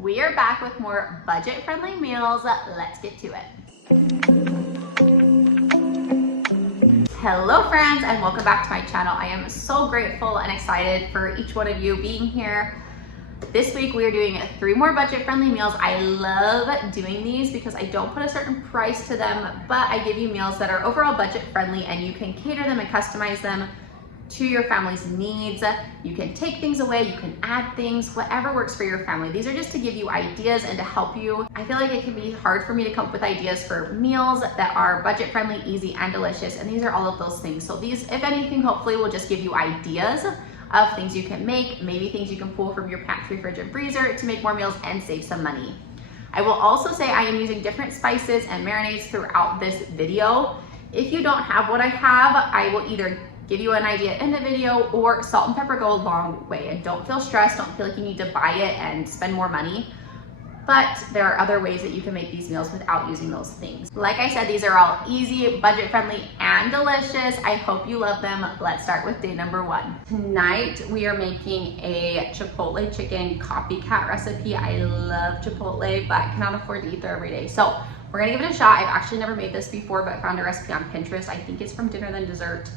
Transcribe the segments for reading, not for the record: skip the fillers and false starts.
We are back with more budget-friendly meals. Let's get to it. Hello friends, and welcome back to my channel. I am so grateful and excited for each one of you being here. This week we are doing 3 more budget-friendly meals. I love doing these because I don't put a certain price to them, but I give you meals that are overall budget-friendly and you can cater them and customize them to your family's needs. You can take things away, you can add things, whatever works for your family. These are just to give you ideas and to help you. I feel like it can be hard for me to come up with ideas for meals that are budget-friendly, easy, and delicious, and these are all of those things. So these, if anything, hopefully will just give you ideas of things you can make, maybe things you can pull from your pantry, fridge, and freezer to make more meals and save some money. I will also say I am using different spices and marinades throughout this video. If you don't have what I have, I will either give you an idea in the video, or salt and pepper go a long way. And don't feel stressed, don't feel like you need to buy it and spend more money. But there are other ways that you can make these meals without using those things. Like I said, these are all easy, budget-friendly, and delicious. I hope you love them. Let's start with day number 1. Tonight, we are making a Chipotle chicken copycat recipe. I love Chipotle, but I cannot afford to eat there every day. So we're gonna give it a shot. I've actually never made this before, but found a recipe on Pinterest. I think it's from Dinner Than Dessert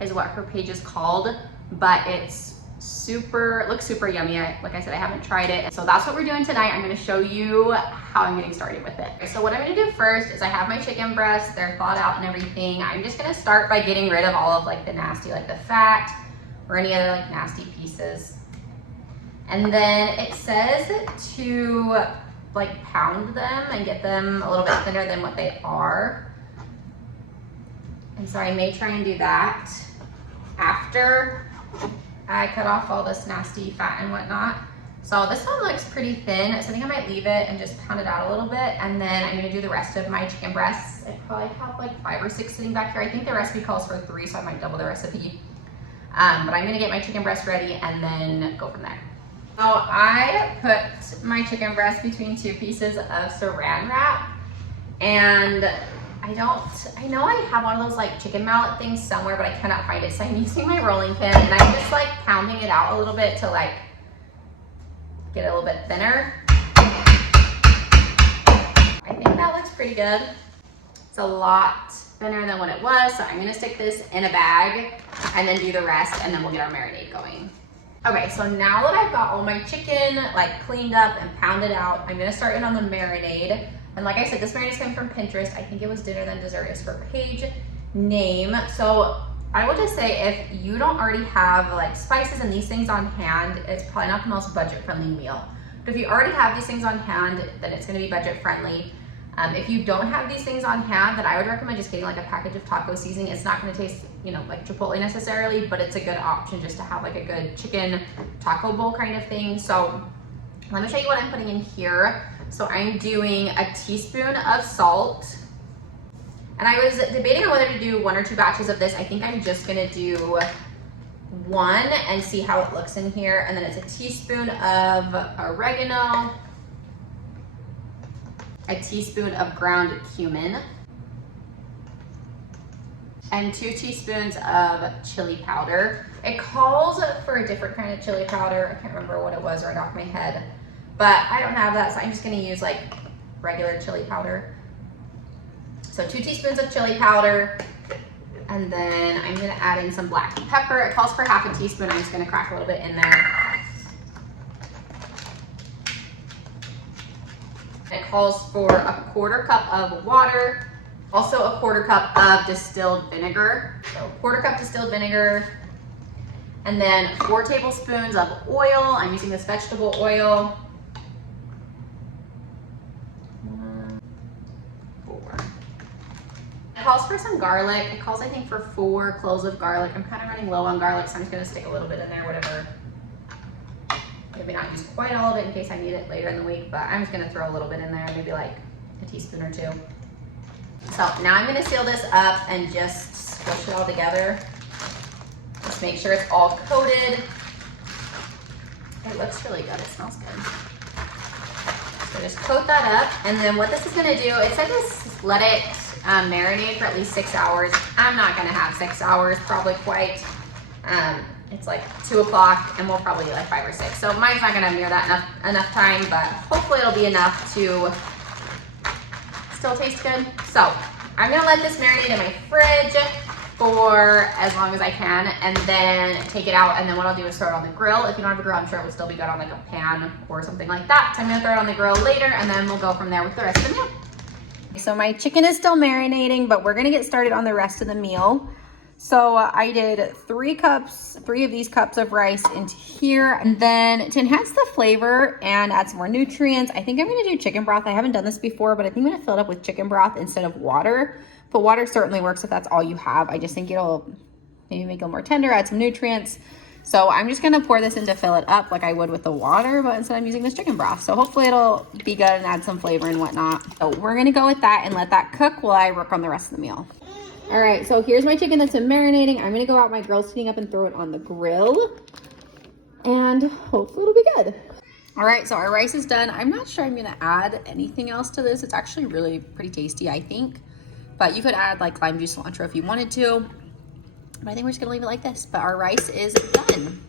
is what her page is called, but it's looks super yummy. Like I said, I haven't tried it. So that's what we're doing tonight. I'm gonna show you how I'm getting started with it. So what I'm gonna do first is I have my chicken breasts, they're thawed out and everything. I'm just gonna start by getting rid of all of like the nasty, like the fat or any other like nasty pieces. And then it says to like pound them and get them a little bit thinner than what they are. And so I may try and do that after I cut off all this nasty fat and whatnot. So this one looks pretty thin, so I think I might leave it and just pound it out a little bit. And then I'm gonna do the rest of my chicken breasts. I probably have like 5 or 6 sitting back here. I think the recipe calls for 3, so I might double the recipe. But I'm gonna get my chicken breast ready and then go from there. So I put my chicken breast between 2 pieces of saran wrap, and I know I have one of those like chicken mallet things somewhere, but I cannot find it. So I'm using my rolling pin and I'm just like pounding it out a little bit to like get it a little bit thinner. I think that looks pretty good. It's a lot thinner than what it was. So I'm gonna stick this in a bag and then do the rest, and then we'll get our marinade going. Okay, so now that I've got all my chicken like cleaned up and pounded out, I'm gonna start in on the marinade. And like I said, this marinade is coming from Pinterest. I think it was Dinner Than Dessert is her page name. So I will just say, if you don't already have like spices and these things on hand, it's probably not the most budget-friendly meal. But if you already have these things on hand, then it's gonna be budget-friendly. If you don't have these things on hand, then I would recommend just getting like a package of taco seasoning. It's not gonna taste, you know, like Chipotle necessarily, but it's a good option just to have like a good chicken taco bowl kind of thing. So let me show you what I'm putting in here. So I'm doing a teaspoon of salt. And I was debating on whether to do 1 or 2 batches of this. I think I'm just gonna do 1 and see how it looks in here. And then it's a teaspoon of oregano, a teaspoon of ground cumin, and 2 teaspoons of chili powder. It calls for a different kind of chili powder. I can't remember what it was right off my head, but I don't have that, so I'm just gonna use like regular chili powder. So 2 teaspoons of chili powder, and then I'm gonna add in some black pepper. It calls for half a teaspoon. I'm just gonna crack a little bit in there. It calls for a 1/4 cup of water, also a 1/4 cup of distilled vinegar. So 1/4 cup distilled vinegar, and then 4 tablespoons of oil. I'm using this vegetable oil. 4. It calls for some garlic. It calls, I think, for 4 cloves of garlic. I'm kind of running low on garlic, so I'm just gonna stick a little bit in there, whatever. Maybe not use quite all of it in case I need it later in the week, but I'm just gonna throw a little bit in there, maybe like a teaspoon or 2. So now I'm gonna seal this up and just squish it all together. Just make sure it's all coated. It looks really good, it smells good. So just coat that up, and then what this is gonna do, it said just let it marinate for at least 6 hours. I'm not gonna have 6 hours, probably quite. It's like 2 o'clock and we'll probably eat like 5 or 6. So mine's not gonna mirror that enough time, but hopefully it'll be enough to still taste good. So I'm gonna let this marinate in my fridge for as long as I can and then take it out, and then what I'll do is throw it on the grill. If you don't have a grill, I'm sure it would still be good on like a pan or something like that. So I'm gonna throw it on the grill later and then we'll go from there with the rest of the meal. So my chicken is still marinating, but we're gonna get started on the rest of the meal. So I did 3 of these cups of rice into here. And then to enhance the flavor and add some more nutrients, I think I'm gonna do chicken broth. I haven't done this before, but I think I'm gonna fill it up with chicken broth instead of water. But water certainly works if that's all you have. I just think it'll maybe make it more tender, add some nutrients. So I'm just gonna pour this in to fill it up like I would with the water, but instead I'm using this chicken broth. So hopefully it'll be good and add some flavor and whatnot. So we're gonna go with that and let that cook while I work on the rest of the meal. All right, so here's my chicken that's been marinating. I'm gonna go out, my grill's heating up, and throw it on the grill. And hopefully it'll be good. All right, so our rice is done. I'm not sure I'm gonna add anything else to this. It's actually really pretty tasty, I think. But you could add like lime juice, cilantro if you wanted to. But I think we're just gonna leave it like this. But our rice is done.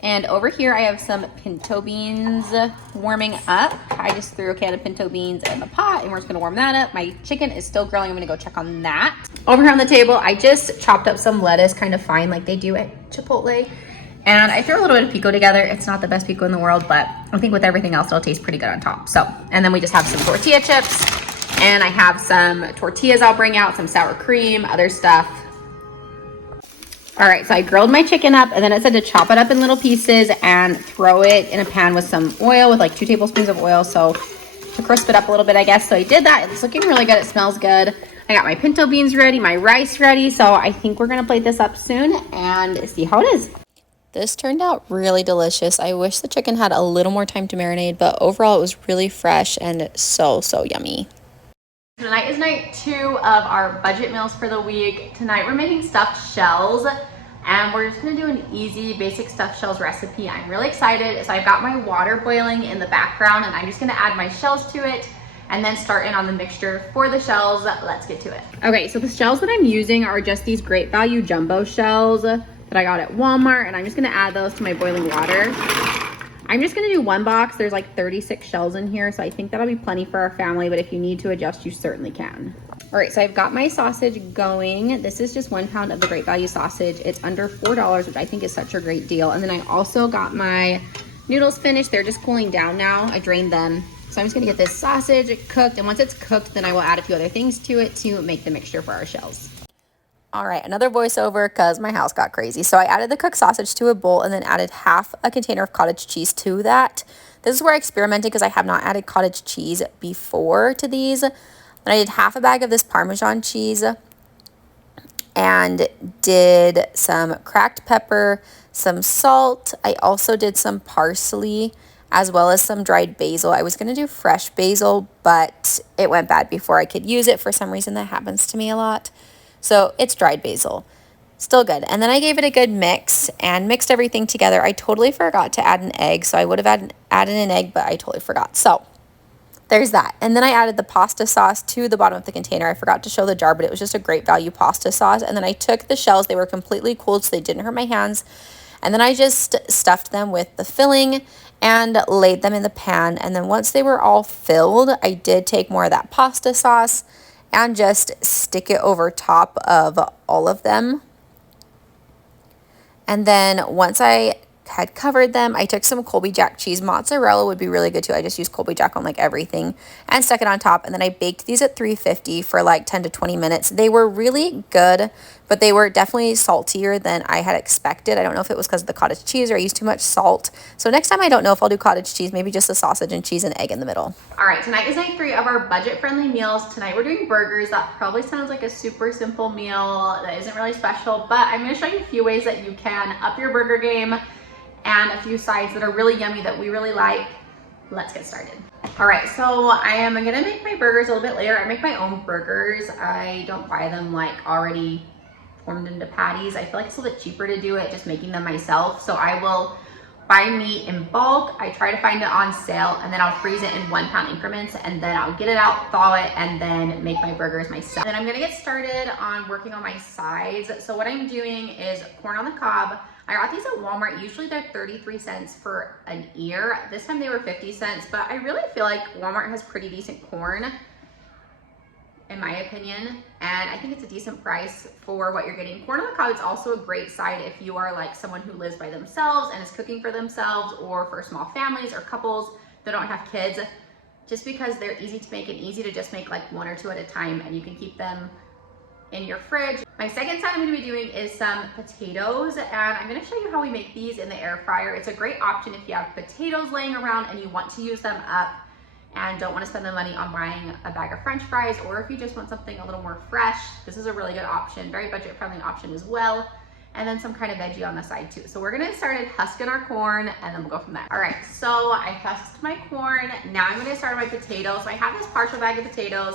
And over here, I have some pinto beans warming up. I just threw a can of pinto beans in the pot and we're just gonna warm that up. My chicken is still grilling. I'm gonna go check on that. Over here on the table, I just chopped up some lettuce kind of fine like they do at Chipotle. And I threw a little bit of pico together. It's not the best pico in the world, but I think with everything else, it'll taste pretty good on top. So, and then we just have some tortilla chips and I have some tortillas I'll bring out, some sour cream, other stuff. All right, so I grilled my chicken up and then it said to chop it up in little pieces and throw it in a pan with some oil, with like 2 tablespoons of oil. So to crisp it up a little bit, I guess. So I did that. It's looking really good. It smells good. I got my pinto beans ready, my rice ready. So I think we're gonna plate this up soon and see how it is. This turned out really delicious. I wish the chicken had a little more time to marinate, but overall it was really fresh and so yummy. Tonight is night 2 of our budget meals for the week. Tonight we're making stuffed shells and we're just gonna do an easy basic stuffed shells recipe. I'm really excited. So I've got my water boiling in the background and I'm just gonna add my shells to it and then start in on the mixture for the shells. Let's get to it. Okay, so the shells that I'm using are just these Great Value jumbo shells that I got at Walmart, and I'm just gonna add those to my boiling water. I'm just gonna do 1 box. There's like 36 shells in here, so I think that'll be plenty for our family, but if you need to adjust, you certainly can. All right, so I've got my sausage going. This is just 1 pound of the Great Value sausage. It's under $4, which I think is such a great deal. And then I also got my noodles finished. They're just cooling down now. I drained them. So I'm just gonna get this sausage cooked, and once it's cooked, then I will add a few other things to it to make the mixture for our shells. All right, another voiceover because my house got crazy. So I added the cooked sausage to a bowl and then added half a container of cottage cheese to that. This is where I experimented because I have not added cottage cheese before to these. Then I did half a bag of this Parmesan cheese and did some cracked pepper, some salt. I also did some parsley as well as some dried basil. I was going to do fresh basil, but it went bad before I could use it. For some reason, that happens to me a lot. So it's dried basil. Still good. And then I gave it a good mix and mixed everything together. I totally forgot to add an egg. So I would have added an egg, but I totally forgot. So there's that. And then I added the pasta sauce to the bottom of the container. I forgot to show the jar, but it was just a Great Value pasta sauce. And then I took the shells. They were completely cooled, so they didn't hurt my hands. And then I just stuffed them with the filling and laid them in the pan. And then once they were all filled, I did take more of that pasta sauce and just stick it over top of all of them. And then once I had covered them, I took some Colby Jack cheese. Mozzarella would be really good too. I just used Colby Jack on like everything and stuck it on top. And then I baked these at 350 for like 10 to 20 minutes. They were really good, but they were definitely saltier than I had expected. I don't know if it was because of the cottage cheese or I used too much salt. So next time I don't know if I'll do cottage cheese, maybe just the sausage and cheese and egg in the middle. All right, tonight is night 3 of our budget-friendly meals. Tonight we're doing burgers. That probably sounds like a super simple meal that isn't really special, but I'm gonna show you a few ways that you can up your burger game and a few sides that are really yummy that we really like. Let's get started. All right, so I am gonna make my burgers a little bit later. I make my own burgers. I don't buy them like already formed into patties. I feel like it's a little bit cheaper to do it just making them myself. So I will buy meat in bulk. I try to find it on sale and then I'll freeze it in 1 pound increments and then I'll get it out, thaw it, and then make my burgers myself. Then I'm gonna get started on working on my sides. So what I'm doing is corn on the cob. I got these at Walmart. Usually they're 33 cents for an ear. This time they were 50 cents, but I really feel like Walmart has pretty decent corn, in my opinion. And I think it's a decent price for what you're getting. Corn on the cob is also a great side if you are like someone who lives by themselves and is cooking for themselves, or for small families or couples that don't have kids, just because they're easy to make and easy to just make like 1 or 2 at a time, and you can keep them in your fridge. My second side I'm gonna be doing is some potatoes, and I'm gonna show you how we make these in the air fryer. It's a great option if you have potatoes laying around and you want to use them up and don't want to spend the money on buying a bag of French fries, or if you just want something a little more fresh, this is a really good option, very budget friendly option as well. And then some kind of veggie on the side too. So we're gonna start husking our corn, and then we'll go from there. All right, so I husked my corn. Now I'm gonna start my potatoes. So I have this partial bag of potatoes.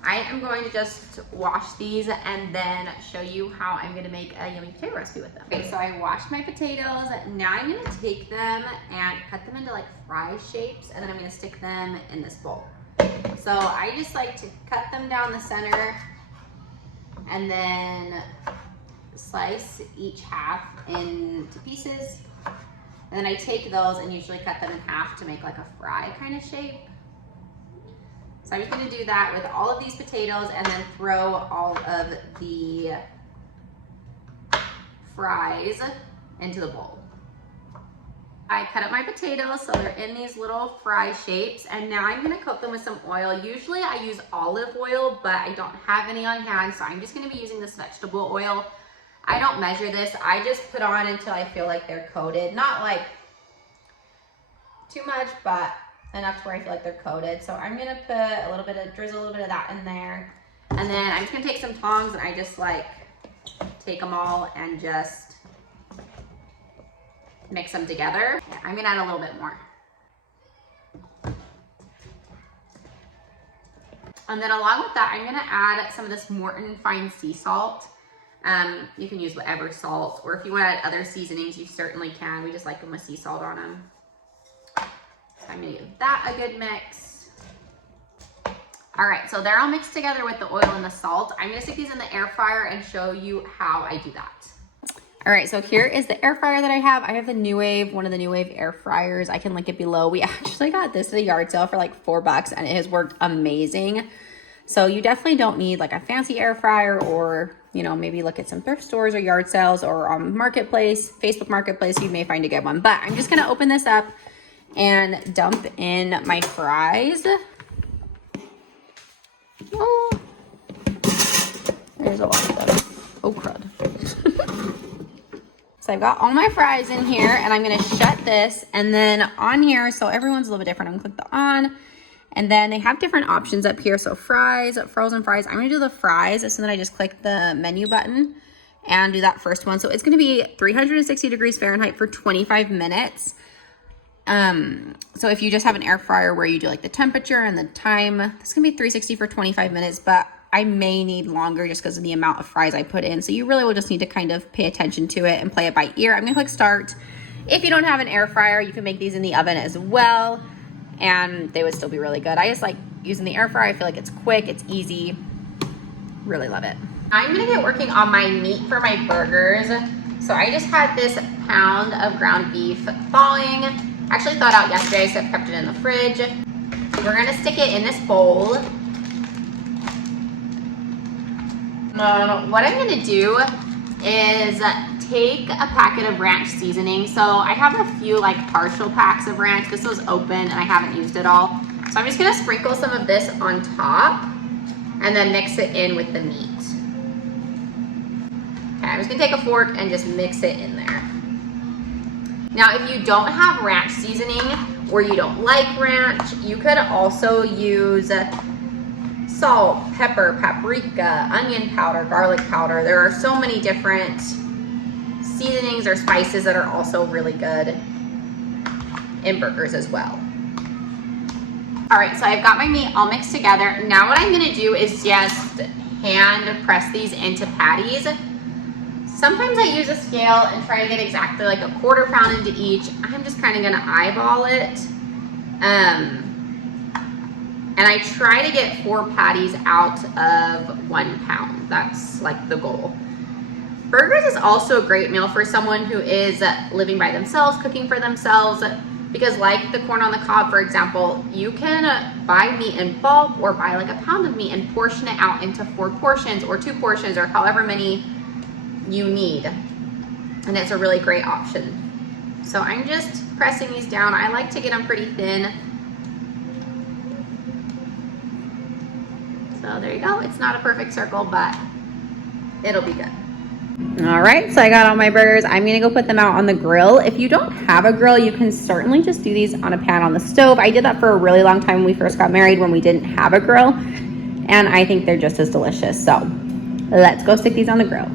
I am going to just wash these and then show you how I'm gonna make a yummy potato recipe with them. Okay, so I washed my potatoes. Now I'm gonna take them and cut them into like fry shapes, and then I'm gonna stick them in this bowl. So I just like to cut them down the center and then slice each half into pieces. And then I take those and usually cut them in half to make like a fry kind of shape. So I'm just gonna do that with all of these potatoes and then throw all of the fries into the bowl. I cut up my potatoes so they're in these little fry shapes, and now I'm gonna coat them with some oil. Usually I use olive oil, but I don't have any on hand, so I'm just gonna be using this vegetable oil. I don't measure this, I just put on until I feel like they're coated. Not like too much, but enough to where I feel like they're coated. So I'm gonna put a little bit of, drizzle a little bit of that in there. And then I'm just gonna take some tongs and I just like take them all and just mix them together. I'm gonna add a little bit more. And then along with that, I'm gonna add some of this Morton fine sea salt. You can use whatever salt, or if you want to add other seasonings, you certainly can. We just like them with sea salt on them. So I'm gonna give that a good mix. All right, so they're all mixed together with the oil and the salt. I'm gonna stick these in the air fryer and show you how I do that. All right, so here is the air fryer that I have. I have the New Wave, one of the New Wave air fryers. I can link it below. We actually got this at a yard sale for like $4 and it has worked amazing. So you definitely don't need like a fancy air fryer, or, you know, maybe look at some thrift stores or yard sales or on Marketplace, Facebook Marketplace, you may find a good one. But I'm just gonna open this up and dump in my fries. Oh, there's a lot of them. Oh, crud. So I've got all my fries in here, and I'm gonna shut this, and then on here, so everyone's a little bit different. I'm gonna click the on, and then they have different options up here. So fries, frozen fries. I'm gonna do the fries, so then I just click the menu button and do that first one. So it's gonna be 360 degrees Fahrenheit for 25 minutes. So if you just have an air fryer where you do like the temperature and the time, it's gonna be 360 for 25 minutes, but I may need longer just because of the amount of fries I put in. So you really will just need to kind of pay attention to it and play it by ear. I'm gonna click start. If you don't have an air fryer, you can make these in the oven as well, and they would still be really good. I just like using the air fryer. I feel like it's quick, it's easy, really love it. I'm gonna get working on my meat for my burgers. So I just had this pound of ground beef thawing. Actually thawed out yesterday, so I've kept it in the fridge. We're gonna stick it in this bowl. What I'm gonna do is take a packet of ranch seasoning. So I have a few like partial packs of ranch. This was open and I haven't used it all. So I'm just gonna sprinkle some of this on top and then mix it in with the meat. Okay, I'm just gonna take a fork and just mix it in there. Now, if you don't have ranch seasoning or you don't like ranch, you could also use salt, pepper, paprika, onion powder, garlic powder. There are so many different seasonings or spices that are also really good in burgers as well. All right, so I've got my meat all mixed together. Now what I'm gonna do is just hand press these into patties. Sometimes I use a scale and try to get exactly like a quarter pound into each. I'm just kind of gonna eyeball it. And I try to get 4 patties out of 1 pound. That's like the goal. Burgers is also a great meal for someone who is living by themselves, cooking for themselves, because like the corn on the cob, for example, you can buy meat in bulk or buy like a pound of meat and portion it out into 4 portions or 2 portions or however many you need. And it's a really great option. So I'm just pressing these down. I like to get them pretty thin. So there you go. It's not a perfect circle, but it'll be good. All right, so I got all my burgers. I'm gonna go put them out on the grill. If you don't have a grill, you can certainly just do these on a pan on the stove. I did that for a really long time when we first got married when we didn't have a grill, and I think they're just as delicious. So let's go stick these on the grill.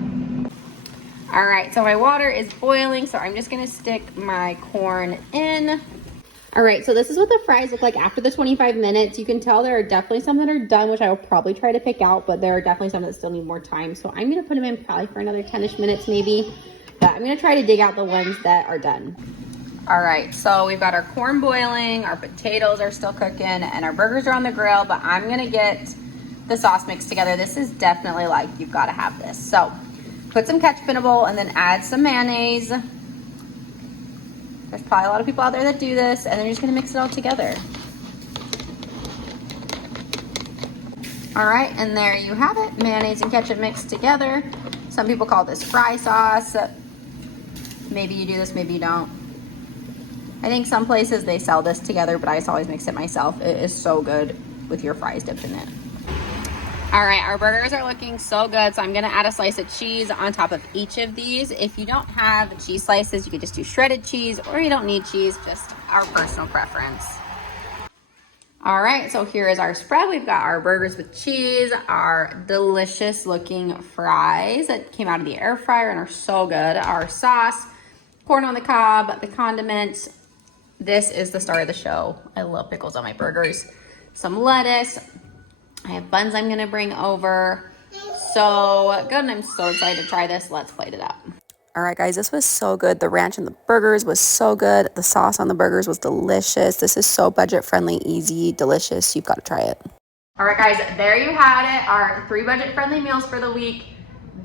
All right, so my water is boiling, so I'm just gonna stick my corn in. All right, so this is what the fries look like after the 25 minutes. You can tell there are definitely some that are done, which I will probably try to pick out, but there are definitely some that still need more time. So I'm gonna put them in probably for another 10-ish minutes maybe, but I'm gonna try to dig out the ones that are done. All right, so we've got our corn boiling, our potatoes are still cooking, and our burgers are on the grill, but I'm gonna get the sauce mixed together. This is definitely like, you've gotta have this. So put some ketchup in a bowl and then add some mayonnaise. There's probably a lot of people out there that do this, and then you're just gonna mix it all together. All right, and there you have it, mayonnaise and ketchup mixed together. Some people call this fry sauce. Maybe you do this, maybe you don't. I think some places they sell this together, but I just always mix it myself. It is so good with your fries dipped in it. All right, our burgers are looking so good, so I'm gonna add a slice of cheese on top of each of these. If you don't have cheese slices, you could just do shredded cheese, or you don't need cheese, just our personal preference. All right, so here is our spread. We've got our burgers with cheese, our delicious looking fries that came out of the air fryer and are so good, our sauce, corn on the cob, the condiments. This is the star of the show. I love pickles on my burgers. Some lettuce. I have buns I'm gonna bring over. So good, and I'm so excited to try this. Let's plate it up. All right, guys, this was so good. The ranch on the burgers was so good. The sauce on the burgers was delicious. This is so budget-friendly, easy, delicious. You've got to try it. All right, guys, there you had it. Our 3 budget-friendly meals for the week.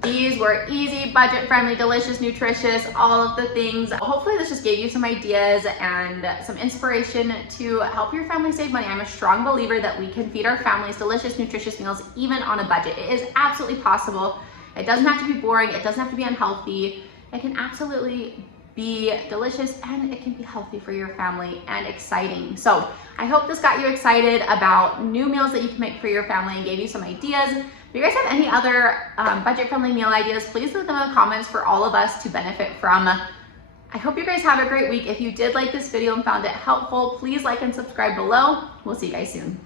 These were easy, budget-friendly, delicious, nutritious, all of the things. Hopefully this just gave you some ideas and some inspiration to help your family save money. I'm a strong believer that we can feed our families delicious, nutritious meals even on a budget. It is absolutely possible. It doesn't have to be boring. It doesn't have to be unhealthy. It can absolutely be delicious, and it can be healthy for your family and exciting. So I hope this got you excited about new meals that you can make for your family and gave you some ideas. If you guys have any other budget-friendly meal ideas, please leave them in the comments for all of us to benefit from. I hope you guys have a great week. If you did like this video and found it helpful, please like and subscribe below. We'll see you guys soon.